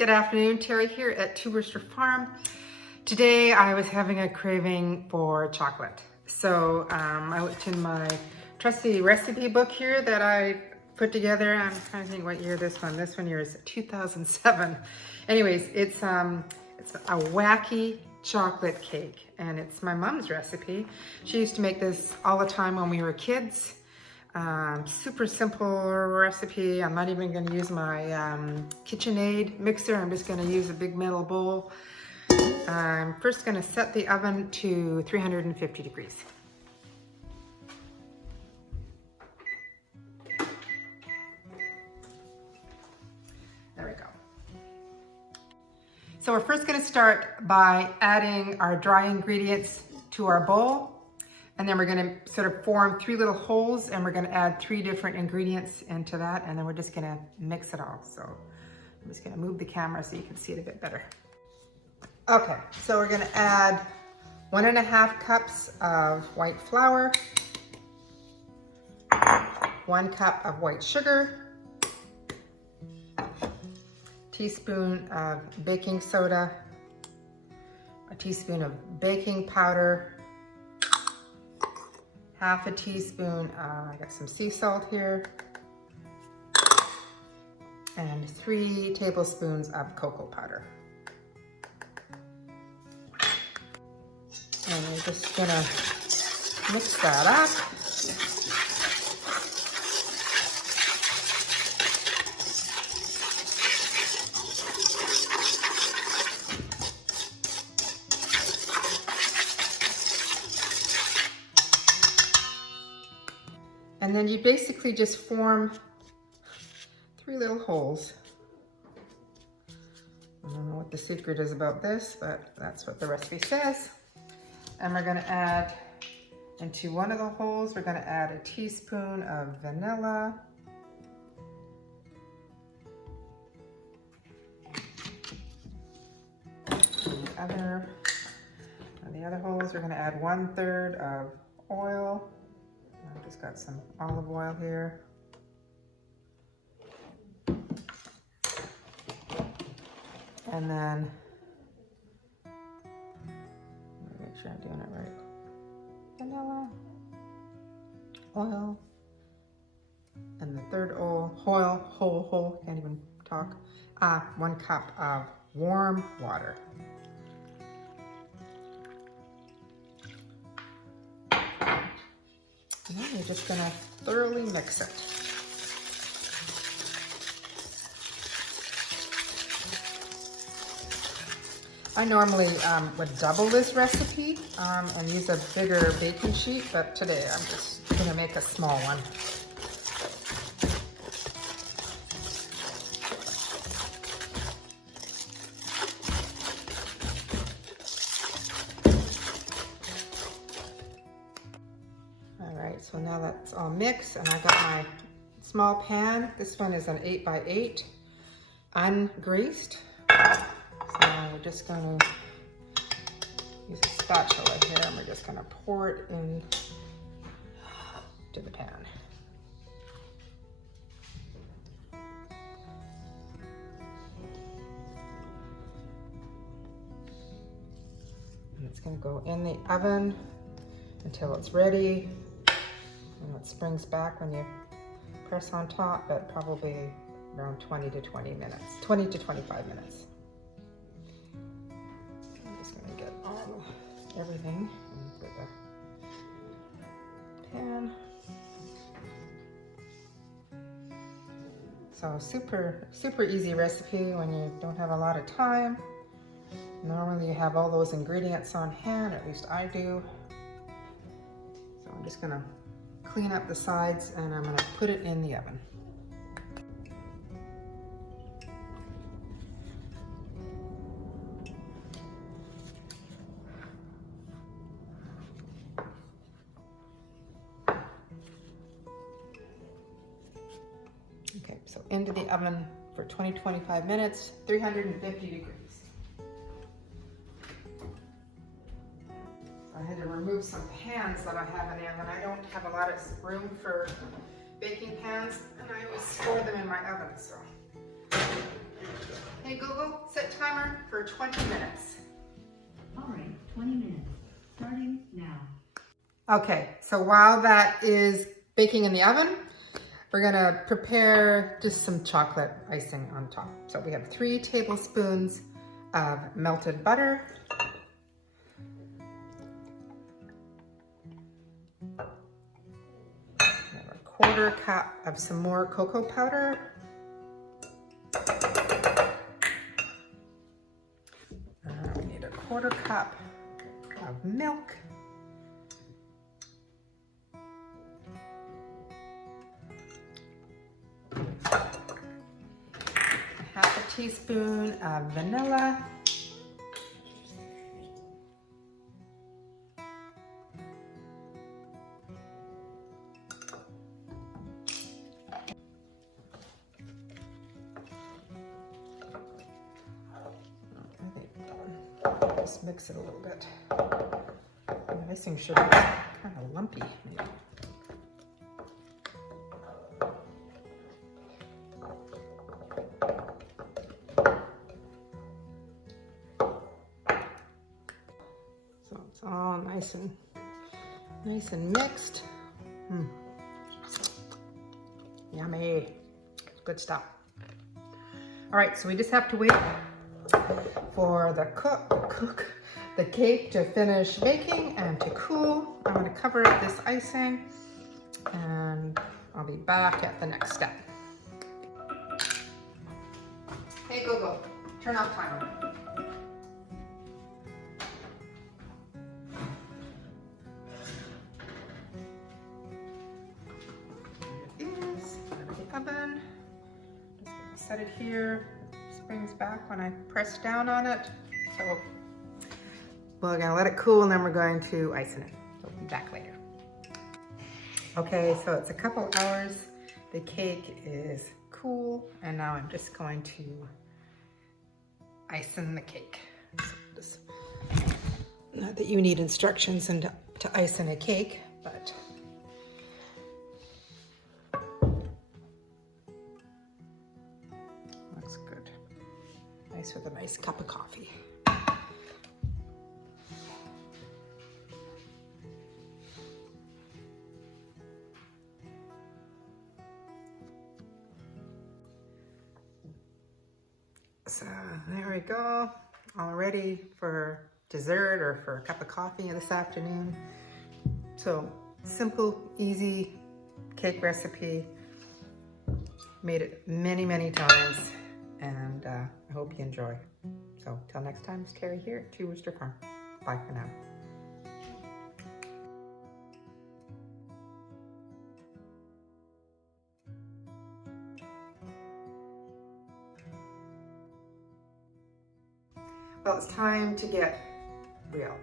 Good afternoon, Terry here at Two Rooster Farm. Today I was having a craving for chocolate. So I looked in my trusty recipe book here that I put together. I'm trying to think what year this one year is 2007. Anyways, it's a Wacky chocolate cake, and it's my mom's recipe. She used to make this all the time when we were kids. Super simple recipe. I'm not even going to use my KitchenAid mixer. I'm just going to use a big metal bowl. I'm first going to set the oven to 350 degrees. There we go. So we're first going to start by adding our dry ingredients to our bowl. And then we're going to sort of form 3 little holes, and we're going to add 3 different ingredients into that, and then we're just going to mix it all. So I'm just going to move the camera so you can see it a bit better. Okay, so we're going to add 1.5 cups of white flour, 1 cup of white sugar, teaspoon of baking soda, a teaspoon of baking powder, half a teaspoon, I got some sea salt here, and 3 tablespoons of cocoa powder. And we're just gonna mix that up. And then you basically just form 3 little holes. I don't know what the secret is about this, but that's what the recipe says. And we're gonna add into one of the holes, we're gonna add a teaspoon of vanilla. And the other holes, we're gonna add 1/3 of oil. I've just got some olive oil here. And then, make sure I'm doing it right. Vanilla, oil, and the third whole, can't even talk, 1 cup of warm water. And then you're just gonna thoroughly mix it. I normally would double this recipe and use a bigger baking sheet, but today I'm just gonna make a small one. So now that's all mixed, and I got my small pan. This one is an 8x8, ungreased. So we're just going to use a spatula here, and we're just going to pour it in to the pan. And it's going to go in the oven until it's ready. And it springs back when you press on top, but probably around 20 to 25 minutes. I'm just gonna get everything into the pan. So super easy recipe when you don't have a lot of time. Normally you have all those ingredients on hand, at least I do. So I'm just gonna clean up the sides, and I'm going to put it in the oven. Okay, so into the oven for 20-25 minutes, 350 degrees. I had to remove some pans that I have in the oven. I don't have a lot of room for baking pans, and I always store them in my oven, so Hey Google, set timer for 20 minutes. All right, 20 minutes, starting now. Okay, so while that is baking in the oven, we're gonna prepare just some chocolate icing on top. So we have 3 tablespoons of melted butter. We have a 1/4 cup of some more cocoa powder. We need a 1/4 cup of milk. Half a teaspoon of vanilla. Just mix it a little bit. The icing should be kind of lumpy. So it's all nice and mixed. Yummy. Good stuff. All right, so we just have to wait for the cake to finish baking and to cool. I'm going to cover up this icing and I'll be back at the next step. Hey Google, turn off timer. There it is, out of the oven. Just gonna set it here. Springs back when I press down on it. So we're gonna let it cool and then we're going to ice it. We'll be back later. Okay, so it's a couple hours. The cake is cool and now I'm just going to ice in the cake. So not that you need instructions to ice in a cake, but looks good. Nice with a nice cup of coffee. So there we go, all ready for dessert or for a cup of coffee this afternoon. So simple, easy cake recipe. Made it many, many times and I hope you enjoy. So till next time, it's Carrie here at 2 Rooster Farm. Bye for now. Well, it's time to get real.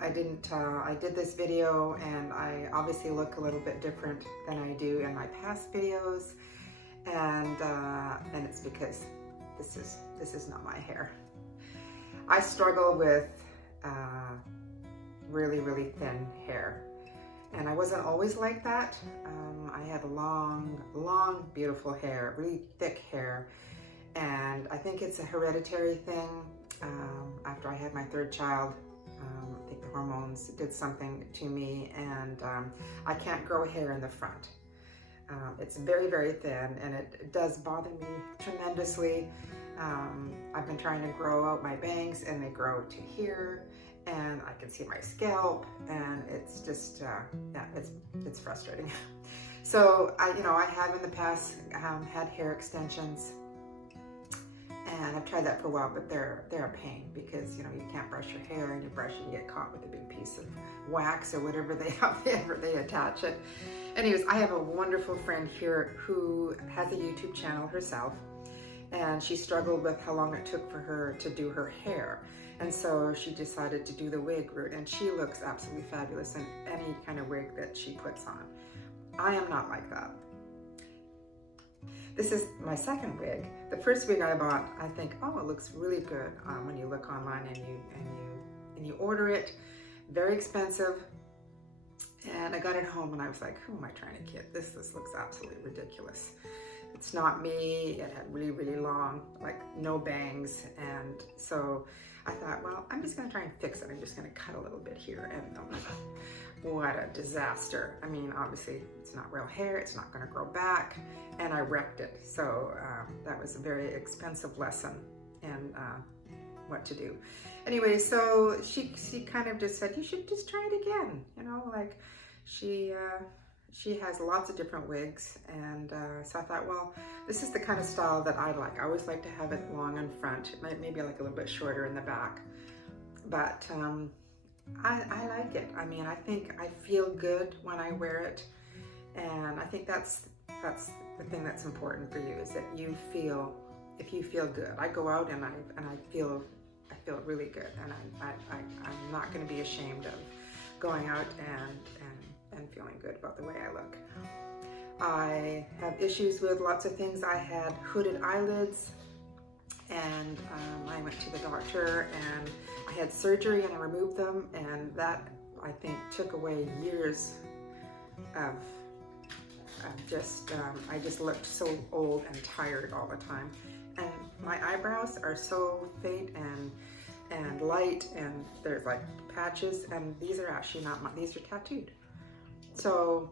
I did this video and I obviously look a little bit different than I do in my past videos, and it's because this is not my hair. I struggle with really, really thin hair, and I wasn't always like that. I had long, beautiful hair, really thick hair. And I think it's a hereditary thing. After I had my 3rd child, I think the hormones did something to me, and I can't grow hair in the front. It's very, very thin, and it does bother me tremendously. I've been trying to grow out my bangs, and they grow to here, and I can see my scalp, and it's just, yeah, it's frustrating. So I have in the past had hair extensions. And I've tried that for a while, but they're a pain because you can't brush your hair, and you brush and you get caught with a big piece of wax or whatever they attach it. Anyways, I have a wonderful friend here who has a YouTube channel herself, and she struggled with how long it took for her to do her hair. And so she decided to do the wig route, and she looks absolutely fabulous in any kind of wig that she puts on. I am not like that. This is my 2nd wig. The first wig I bought, I think, oh, it looks really good when you look online and you order it. Very expensive. And I got it home and I was like, who am I trying to kid? This looks absolutely ridiculous. it's not me. It had really, really long, like no bangs. And so I thought, well, I'm just gonna try and fix it. I'm just gonna cut a little bit here, and what a disaster. I mean, obviously it's not real hair, it's not gonna grow back, and I wrecked it. So that was a very expensive lesson in what to do. Anyway, so she kind of just said, you should just try it again. You know, like she has lots of different wigs, and so I thought, well, this is the kind of style that I like. I always like to have it long in front. It might maybe like a little bit shorter in the back, but I like it. I mean, I think I feel good when I wear it, and I think that's the thing that's important for you, is that you feel, if you feel good. I go out and I feel really good, and I'm not going to be ashamed of going out and feeling good about the way I look. I have issues with lots of things. I had hooded eyelids, and I went to the doctor and I had surgery and I removed them, and that, I think, took away years of just, I just looked so old and tired all the time. And my eyebrows are so faint and light, and there's like patches, and these are actually not mine, these are tattooed. So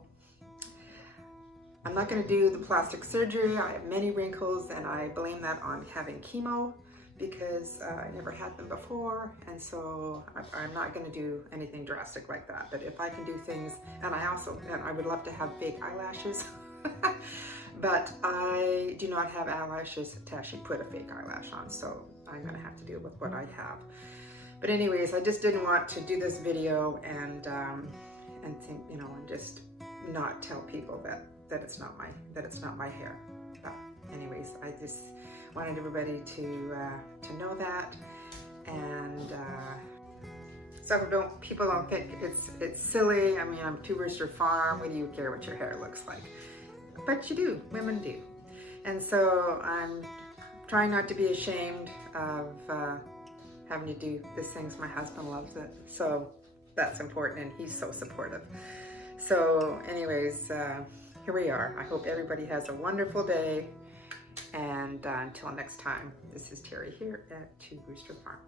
I'm not going to do the plastic surgery. I have many wrinkles, and I blame that on having chemo, because I never had them before, and so I'm not going to do anything drastic like that. But if I can do things, and I would love to have fake eyelashes, but I do not have eyelashes to actually put a fake eyelash on, so I'm going to have to deal with what I have. But anyways, I just didn't want to do this video and think, you know, and just not tell people that it's not my hair. But anyways, I just wanted everybody to know that, and so people don't think it's silly. I mean, I'm Two Rooster Farm. What do you care what your hair looks like? But you do. Women do. And so I'm trying not to be ashamed of having to do these things. My husband loves it, so that's important, and he's so supportive. So anyways, here we are. I hope everybody has a wonderful day, and until next time, this is Terry here at Two Rooster Farm.